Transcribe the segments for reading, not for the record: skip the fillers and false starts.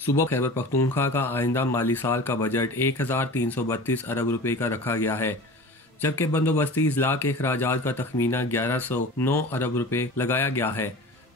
सूबा खैबर पख्तूनख्वा का आइंदा माली साल का बजट 1332 अरब रुपए का रखा गया है, जबकि बंदोबस्ती अजला के अखराजात का तखमीना 1109 अरब रुपए लगाया गया है।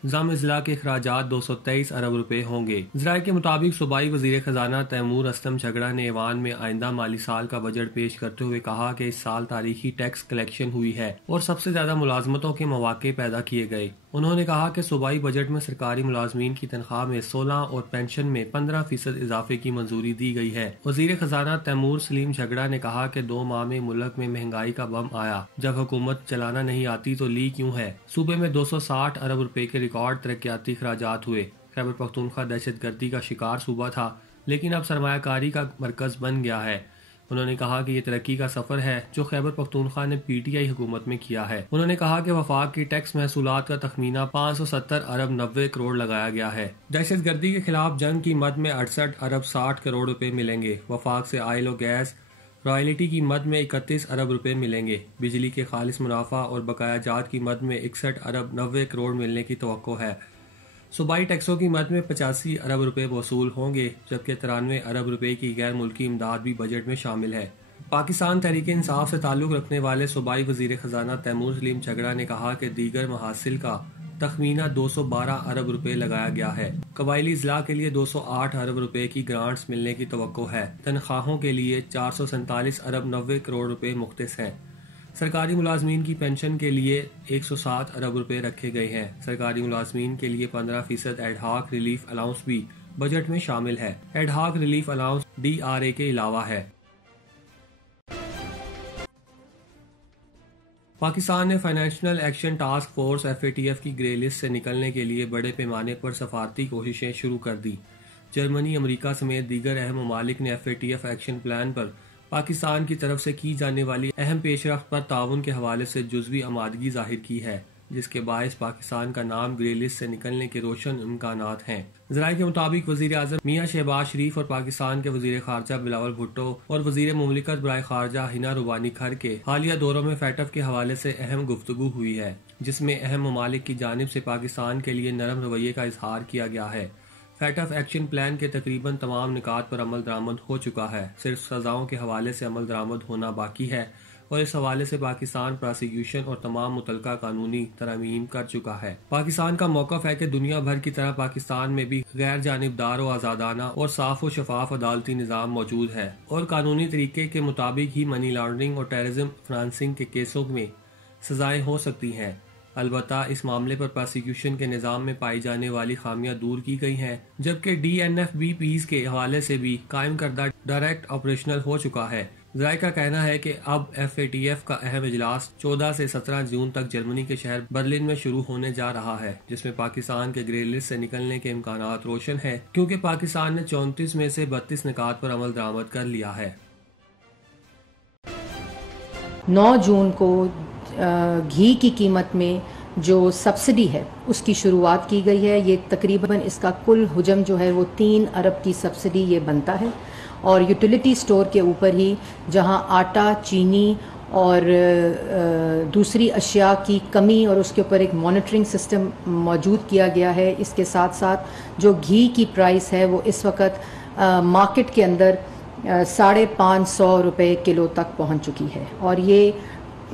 निज़ाम अजला के अखराजात 223 अरब रुपए होंगे। ज़राए के मुताबिक सूबाई वज़ीर खजाना तैमूर अस्तम झगड़ा ने ऐवान में आइंदा माली साल का बजट पेश करते हुए कहा कि इस साल तारीखी टैक्स कलेक्शन हुई है और सबसे ज्यादा मुलाजमतों के मौके पैदा किए गए। उन्होंने कहा कि सूबाई बजट में सरकारी मुलाजमीन की तनख्वाह में 16 और पेंशन में 15% इजाफे की मंजूरी दी गई है। वज़ीर खजाना तैमूर सलीम झगड़ा ने कहा कि 2 माह में मुल्क में महंगाई का बम आया, जब हुकूमत चलाना नहीं आती तो ली क्यों है। सूबे में 260 अरब रुपए के रिकॉर्ड तरक्याती खराजात हुए। खैबर पख्तूनख्वा दहशत गर्दी का शिकार सूबा था, लेकिन अब सरमायाकारी का मरकज बन गया है। उन्होंने कहा कि ये तरक्की का सफर है जो खैबर पख्तूनख्वा ने PTI हुकूमत में किया है। उन्होंने कहा कि वफाक की टैक्स महसूलात का तखमीना 570 अरब 90 करोड़ लगाया गया है। दहशत गर्दी के खिलाफ जंग की मद में 68 अरब 60 करोड़ रुपए मिलेंगे। वफाक से आयल और गैस रॉयल्टी की मद में 31 अरब रुपए मिलेंगे। बिजली के खालिस मुनाफा और बकाया जात की मद में 61 अरब 90 करोड़ मिलने की तवक्को है। सूबाई टैक्सों की मद में 85 अरब रुपए वसूल होंगे, जबकि 93 अरब रुपए की गैर मुल्की इमदाद भी बजट में शामिल है। पाकिस्तान तहरीक इंसाफ से ताल्लुक रखने वाले सूबाई वजीर खजाना तैमूर सलीम झगड़ा ने कहा कि दीगर महासिल का तखमीना 212 अरब रुपए लगाया गया है। कबायली इजला के लिए 208 अरब रुपए की ग्रांट्स मिलने की तवक्को है। तनख्वाहों के लिए 447 अरब 90 करोड़ रुपए मुख्तस हैं। सरकारी मुलाजमीन की पेंशन के लिए 107 अरब रुपए रखे गए हैं। सरकारी मुलाजमीन के लिए 15% एडहाक रिलीफ अलाउंस भी बजट में शामिल है। एडहाक रिलीफ अलाउंस DRA के अलावा है। पाकिस्तान ने financial action task force FATF की ग्रे लिस्ट से निकलने के लिए बड़े पैमाने पर सफारती कोशिशें शुरू कर दी। जर्मनी, अमेरिका समेत दीगर अहम ममालिक ने FATF एक्शन प्लान पर पाकिस्तान की तरफ से की जाने वाली अहम पेशरफ्त पर ताउन के हवाले से जुज़वी आमादगी जाहिर की है, जिसके बायस पाकिस्तान का नाम ग्रे लिस्ट से निकलने के रोशन इम्कानात हैं। ज़राए के मुताबिक वज़ीर आज़म मियां शहबाज शरीफ और पाकिस्तान के वज़ीर ख़ारजा बिलावल भुट्टो और वज़ीर मुमलिकत बराए ख़ारजा हिना रुबानी खर के हालिया दौरों में FATF के हवाले से अहम गुफ्तगू हुई है, जिसमें अहम ममालिक की जानिब से पाकिस्तान के लिए नरम रवैये का इजहार किया गया है। FATF एक्शन प्लान के तकरीबन तमाम निकात पर अमल दरामद हो चुका है। सिर्फ सजाओं के हवाले से अमल दरामद होना बाकी है और इस हवाले से पाकिस्तान प्रोसिक्यूशन और तमाम मुतलका कानूनी तरमीम कर चुका है। पाकिस्तान का मौक़िफ़ है कि दुनिया भर की तरह पाकिस्तान में भी गैर जानिबदार और आज़ादाना और साफ और शफाफ अदालती निज़ाम मौजूद है और कानूनी तरीके के मुताबिक ही मनी लॉन्ड्रिंग और टेररिज्म फाइनेंसिंग के केसों में सजाएं हो सकती हैं। अलबत्ता इस मामले पर प्रोसिक्यूशन के निज़ाम में पाई जाने वाली खामियां दूर की गई हैं, जबकि DNFBPs के हवाले से भी कायम करदा डायरेक्ट ऑपरेशनल हो चुका है। ज़राए का कहना है कि अब FATF का अहम इजलास 14 से 17 जून तक जर्मनी के शहर बर्लिन में शुरू होने जा रहा है, जिसमें पाकिस्तान के ग्रे लिस्ट से निकलने के इम्कानात रोशन है, क्योंकि पाकिस्तान ने 34 में से 32 निकात पर अमल दरामद कर लिया है। 9 जून को घी की कीमत में जो सब्सिडी है उसकी शुरुआत की गई है। ये तकरीबन इसका कुल हुजम जो है वो 3 अरब की सब्सिडी ये बनता है और यूटिलिटी स्टोर के ऊपर ही जहां आटा, चीनी और दूसरी अशिया की कमी और उसके ऊपर एक मॉनिटरिंग सिस्टम मौजूद किया गया है। इसके साथ साथ जो घी की प्राइस है वो इस वक्त मार्केट के अंदर 550 रुपये किलो तक पहुंच चुकी है। और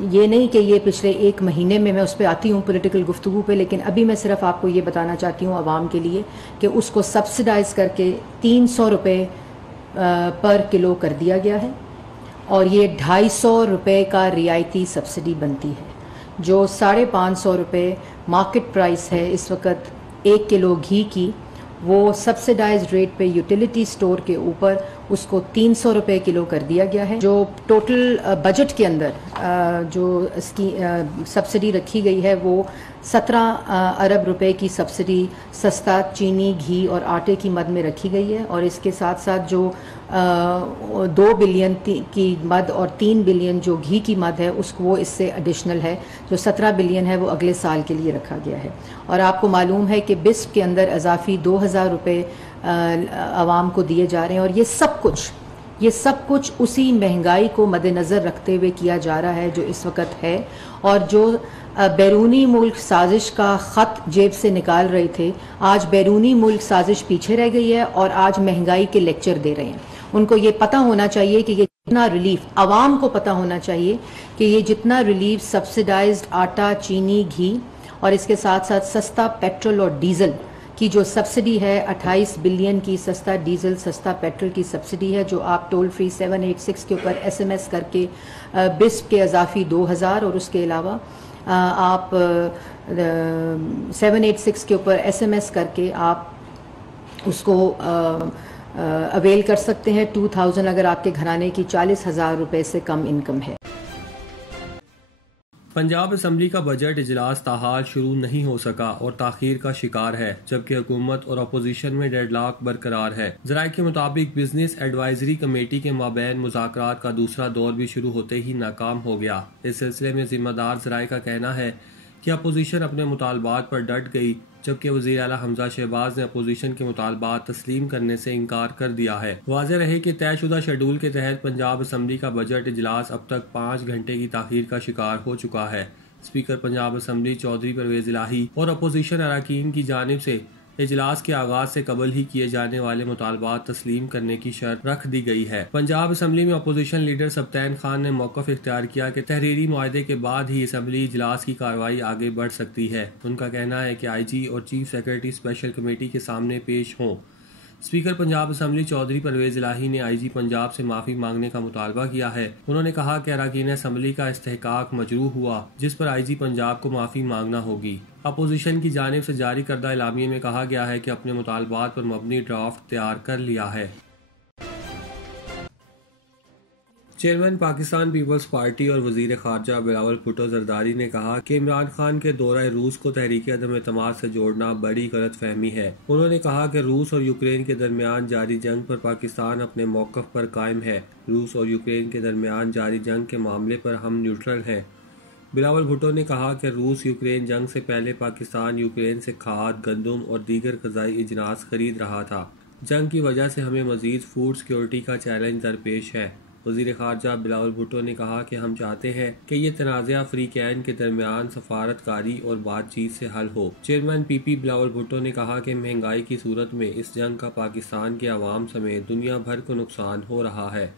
ये नहीं कि ये पिछले 1 महीने में मैं उस पर आती हूँ पॉलिटिकल गुफ्तगू पे, लेकिन अभी मैं सिर्फ आपको ये बताना चाहती हूँ आवाम के लिए कि उसको सब्सिडाइज करके 300 रुपये पर किलो कर दिया गया है और ये 250 रुपये का रियायती सब्सिडी बनती है। जो 550 रुपये मार्केट प्राइस है इस वक्त 1 किलो घी की, वो सब्सिडाइज रेट पे यूटिलिटी स्टोर के ऊपर उसको 300 रुपये किलो कर दिया गया है। जो टोटल बजट के अंदर जो इसकी सब्सिडी रखी गई है वो 17 अरब रुपए की सब्सिडी सस्ता चीनी, घी और आटे की मद में रखी गई है और इसके साथ साथ जो 2 बिलियन की मद और 3 बिलियन जो घी की मद है उसको वो इससे एडिशनल है। जो 17 बिलियन है वो अगले साल के लिए रखा गया है। और आपको मालूम है कि बिस्प के अंदर इजाफी 2000 रुपये आवाम को दिए जा रहे हैं और ये सब कुछ ये सब कुछ उसी महंगाई को मद्देनज़र रखते हुए किया जा रहा है जो इस वक्त है, और जो बैरूनी मुल्क साजिश का ख़त जेब से निकाल रहे थे, आज बैरूनी मुल्क साजिश पीछे रह गई है और आज महंगाई के लेक्चर दे रहे हैं। उनको ये पता होना चाहिए कि ये जितना रिलीफ, आवाम को पता होना चाहिए कि ये जितना रिलीफ सब्सिडाइज्ड आटा, चीनी, घी और इसके साथ साथ सस्ता पेट्रोल और डीजल की जो सब्सिडी है, 28 बिलियन की सस्ता डीजल, सस्ता पेट्रोल की सब्सिडी है, जो आप टोल फ्री 786 के ऊपर SMS करके बिस्प के अजाफी 2000 और उसके अलावा आप 786 के ऊपर SMS करके आप उसको अवेल कर सकते हैं। 2000 अगर आपके घराने की 40,000 रुपए से कम इनकम है। पंजाब असम्बली का बजट इजलास ताहाल शुरू नहीं हो सका और ताखीर का शिकार है, जबकि हुकूमत और अपोजिशन में डेडलॉक बरकरार है। ज़राए के मुताबिक बिजनेस एडवाइजरी कमेटी के माबैन मुज़ाकरात का दूसरा दौर भी शुरू होते ही नाकाम हो गया। इस सिलसिले में जिम्मेदार ज़राए का कहना है कि अपोजिशन अपने मुतालबात पर डट गई, जबकि वज़ीर आला हमजा शहबाज ने अपोजिशन के मुतालबात तस्लीम करने से इनकार कर दिया है। वाज़ेह रहे कि तयशुदा शेड्यूल के तहत पंजाब असम्बली का बजट इजलास अब तक 5 घंटे की ताख़ीर का शिकार हो चुका है। स्पीकर पंजाब असम्बली चौधरी परवेज इलाही और अपोजिशन अरकान की जानिब से इजलास के आगाज से कबल ही किए जाने वाले मुतालबात तस्लीम करने की शर्त रख दी गई है। पंजाब असम्बली में अपोजिशन लीडर सब्तैन खान ने मौक़िफ़ इख्तियार किया कि तहरीरी मुआहदे के बाद ही असम्बली इजलास की कार्रवाई आगे बढ़ सकती है। उनका कहना है कि IG और चीफ सेक्रेटरी स्पेशल कमेटी के सामने पेश हों। स्पीकर पंजाब असम्बली चौधरी परवेज इलाही ने IG पंजाब से माफ़ी मांगने का मुतालबा किया है। उन्होंने कहा कि अरकान असम्बली का इस्तेहकाक मजरूह हुआ, जिस पर IG पंजाब को माफ़ी मांगना होगी। अपोजिशन की जानिब से जारी करदा एलामिये में कहा गया है कि अपने मुतालबात पर मबनी ड्राफ्ट तैयार कर लिया है। चेयरमैन पाकिस्तान पीपल्स पार्टी और वजीर खारजा बिलावल भुट्टो जरदारी ने कहा कि इमरान खान के दौरा रूस को तहरीक अदम एतमाद से जोड़ना बड़ी गलत फहमी है। उन्होंने कहा कि रूस और यूक्रेन के दरमियान जारी जंग पर पाकिस्तान अपने मौक़िफ़ पर कायम है। रूस और यूक्रेन के दरमियान जारी जंग के मामले पर हम न्यूट्रल हैं। बिलावल भुट्टो ने कहा कि रूस यूक्रेन जंग से पहले पाकिस्तान यूक्रेन से खाद, गंदम और दीगर ग़िज़ाई इजनास खरीद रहा था। जंग की वजह से हमें मज़ीद फूड सिक्योरिटी का चैलेंज दरपेश है। वज़ीर ख़ारजा बिलावल भुट्टो ने कहा कि हम चाहते हैं कि ये तनाज़ा अफ़रीकैन के दरमियान सफारतकारी और बातचीत से हल हो। चेयरमैन PP बिलावल भुट्टो ने कहा कि महंगाई की सूरत में इस जंग का पाकिस्तान के अवाम समेत दुनिया भर को नुकसान हो रहा है।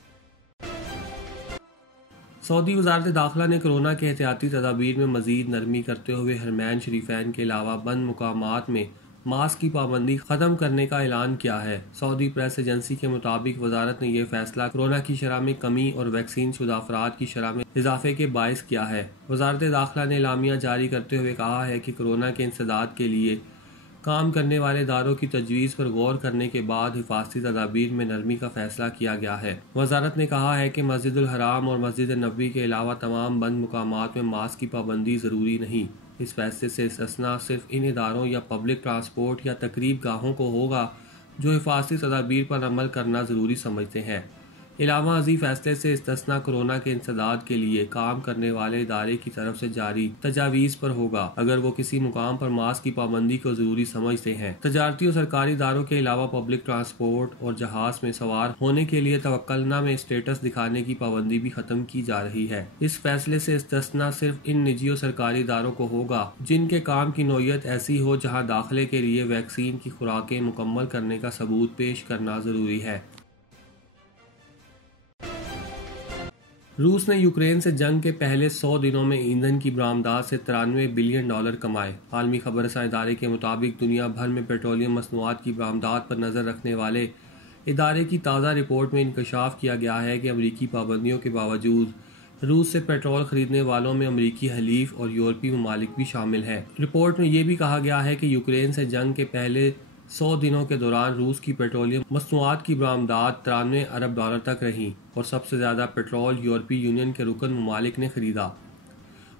सऊदी वज़ारत दाखिला ने कोरोना के एहतियाती तदाबीर में मज़ीद नरमी करते हुए हरमैन शरीफैन के अलावा बंद मुकामात में मास्क की पाबंदी खत्म करने का ऐलान किया है। सऊदी प्रेस एजेंसी के मुताबिक वजारत ने यह फैसला कोरोना की शरह में कमी और वैक्सीन शुदा अफराद की शरह में इजाफे के बायस किया है। वजारत दाखिला ने एलामिया जारी करते हुए कहा है कि कोरोना के इंसदाद के लिए काम करने वाले इदारों की तजवीज़ पर गौर करने के बाद हिफाजती तदाबीर में नरमी का फैसला किया गया है। वजारत ने कहा है कि मस्जिदुल हराम और मस्जिद नबवी के अलावा तमाम बंद मुकामात में मास्क की पाबंदी ज़रूरी नहीं। इस फैसले से इस्तिस्ना सिर्फ इन इदारों या पब्लिक ट्रांसपोर्ट या तकरीब गाहों को होगा जो हिफाजती तदाबीर पर अमल करना ज़रूरी समझते हैं। इलावा अजी फैसले से इस्तिस्ना कोरोना के इंसदाद के लिए काम करने वाले इदारे की तरफ से जारी तजावीज़ पर होगा, अगर वो किसी मुकाम पर मास्क की पाबंदी को ज़रूरी समझते हैं। तजारती और सरकारी इदारों के अलावा पब्लिक ट्रांसपोर्ट और जहाज में सवार होने के लिए तवक्लना में स्टेटस दिखाने की पाबंदी भी खत्म की जा रही है। इस फैसले से इस्तिस्ना सिर्फ इन निजी और सरकारी इदारों को होगा जिनके काम की नौयत ऐसी हो जहाँ दाखिले के लिए वैक्सीन की खुराकें मुकम्मल करने का सबूत पेश करना ज़रूरी है। रूस ने यूक्रेन से जंग के पहले 100 दिनों में ईंधन की बरामदात से $93 बिलियन कमाए। आलमी खबरसां इदारे के मुताबिक दुनिया भर में पेट्रोलियम मसनूआत की बरामदात पर नज़र रखने वाले इदारे की ताज़ा रिपोर्ट में इंकशाफ किया गया है कि अमरीकी पाबंदियों के बावजूद रूस से पेट्रोल खरीदने वालों में अमरीकी हलीफ और यूरोपीय ममालिक भी शामिल हैं। रिपोर्ट में यह भी कहा गया है कि यूक्रेन से जंग के पहले 100 दिनों के दौरान रूस की पेट्रोलियम मसनूआत की बरामदात $93 अरब तक रही और सबसे ज़्यादा पेट्रोल यूरोपीय यूनियन के रुकन ममालिक ने खरीदा।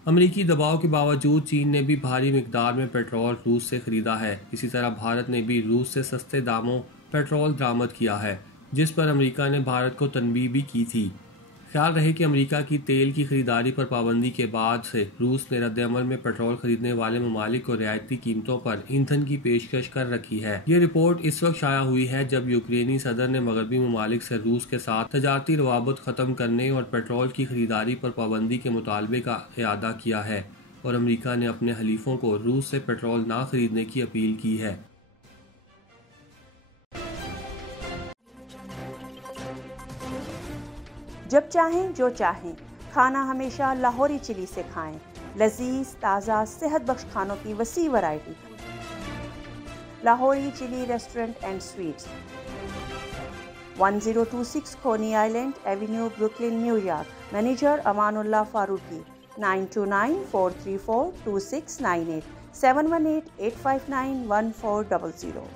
अमरीकी दबाव के बावजूद चीन ने भी भारी मिकदार में पेट्रोल रूस से खरीदा है। इसी तरह भारत ने भी रूस से सस्ते दामों पेट्रोल दरामद किया है, जिस पर अमरीका ने भारत को तनबीह भी की थी। ख्याल रहे कि अमेरिका की तेल की खरीदारी पर पाबंदी के बाद से रूस ने रद्द-ए-अमल में पेट्रोल खरीदने वाले ममालिक को रियायती कीमतों पर ईंधन की पेशकश कर रखी है। ये रिपोर्ट इस वक्त शाया हुई है जब यूक्रेनी सदर ने मगरबी ममालिक से रूस के साथ तजारती रवाबत खत्म करने और पेट्रोल की खरीदारी पर पाबंदी के मुतालबे का इआदा किया है और अमेरिका ने अपने हलीफों को रूस से पेट्रोल ना खरीदने की अपील की है। जब चाहें जो चाहें, खाना हमेशा लाहौरी चिली से खाएं। लजीज, ताज़ा, सेहत बख्श खानों की वसी variety. Lahori chili restaurant and sweets, 1026 Coney Island Avenue, Brooklyn, New York. Manager Amanullah Farooqui. 9294342698 718-859-1400।